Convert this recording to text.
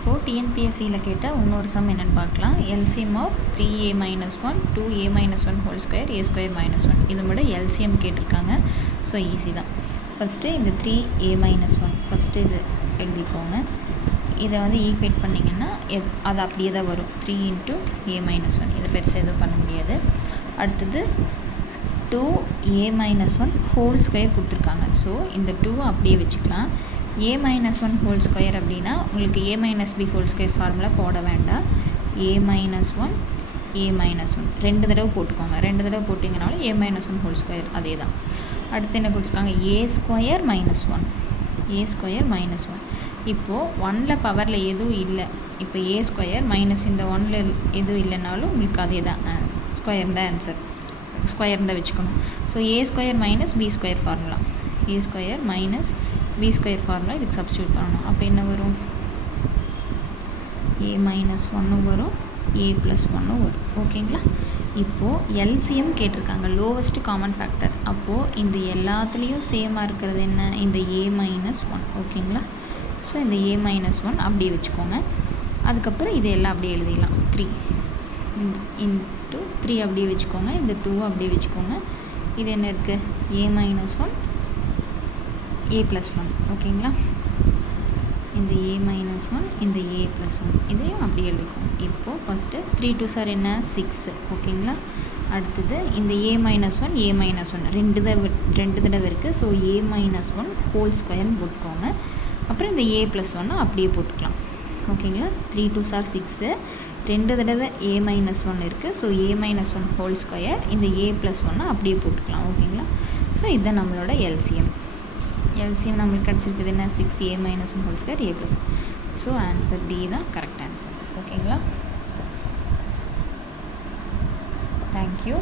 இப்போது டிஎன்பிஎஸ்சியில் கேட்டால் இன்னொரு சம் என்னென்னு பார்க்கலாம். LCM of 3a - 1 2a - 1 whole square a square - 1 இது மட்டும் எல்சிஎம் கேட்டிருக்காங்க. ஸோ ஈஸி தான். ஃபஸ்ட்டு இந்த 3a - 1 ஃபஸ்ட்டு இது எழுதிக்கோங்க. இதை வந்து ஈக்குவேட் பண்ணிங்கன்னா அது அப்படியே தான் வரும். 3 × a - 1 இது பெருசாக எதுவும் பண்ண முடியாது. அடுத்தது 2a - 1 ஹோல் ஸ்கொயர் கொடுத்துருக்காங்க. ஸோ இந்த 2 அப்படியே வச்சுக்கலாம். a - 1 ஹோல் ஸ்கொயர் அப்படின்னா உங்களுக்கு a - b whole square formula போட வேண்டாம். a - 1 a - 1 ரெண்டு தடவை போட்டுக்கோங்க. ரெண்டு தடவை போட்டிங்கனாலும் a - 1 ஹோல் ஸ்கொயர் அதே தான். அடுத்து என்ன கொடுத்துருக்காங்க? a square -1 a square -1. இப்போது 1ல் பவரில் எதுவும் இல்லை. இப்போ a ஸ்கொயர் மைனஸ் இந்த 1ல் எதுவும் இல்லைனாலும் உங்களுக்கு அதே தான் ஸ்கொயர் தான் ஆன்சர். ஸ்கொயர் தான் வச்சுக்கணும். So a square - b square formula a square - b square formula இதுக்கு சப்ஸ்டியூட் பண்ணணும். அப்போ என்ன வரும்? a - 1 வரும், a + 1 வரும். ஓகேங்களா? இப்போது எல்சிஎம் கேட்டிருக்காங்க, லோவஸ்ட் காமன் ஃபேக்டர். அப்போது இந்த எல்லாத்துலேயும் சேமாக இருக்கிறது என்ன? இந்த a - 1. ஓகேங்களா? ஸோ இந்த a - 1 அப்படியே வச்சுக்கோங்க. அதுக்கப்புறம் இது எல்லாம் அப்படியே எழுதிடலாம். 3 × 3 அப்படியே வச்சுக்கோங்க. இந்த 2 அப்படியே வச்சுக்கோங்க. இது என்ன இருக்குது? a - 1 a + 1. ஓகேங்களா? இந்த a - 1 இந்த a + 1 இதையும் அப்படியே எழுதிக்கோங்க. இப்போது ஃபஸ்ட்டு 3 2 சார் என்ன? 6. ஓகேங்களா? அடுத்தது இந்த a - 1 a - 1 ரெண்டு தடவை இருக்குது. ஸோ a - 1 ஹோல் ஸ்கொயர்னு போட்டுக்கோங்க. அப்புறம் இந்த a + 1 அப்படியே போட்டுக்கலாம். ஓகேங்களா? 3 2 சார் 6. ரெண்டு தடவை a - 1 இருக்குது. ஸோ a - 1 ஹோல் ஸ்கொயர் இந்த a + 1 அப்படியே போட்டுக்கலாம். ஓகேங்களா? ஸோ இதுதான் நம்மளோட எல்சிஎம். எல்சிஎம் நம்மளுக்கு கிடச்சிருக்குது என்ன? 6a - 1 whole square a + 1. So answer D தான் கரெக்ட் ஆன்சர். ஓகேங்களா? தேங்க்யூ.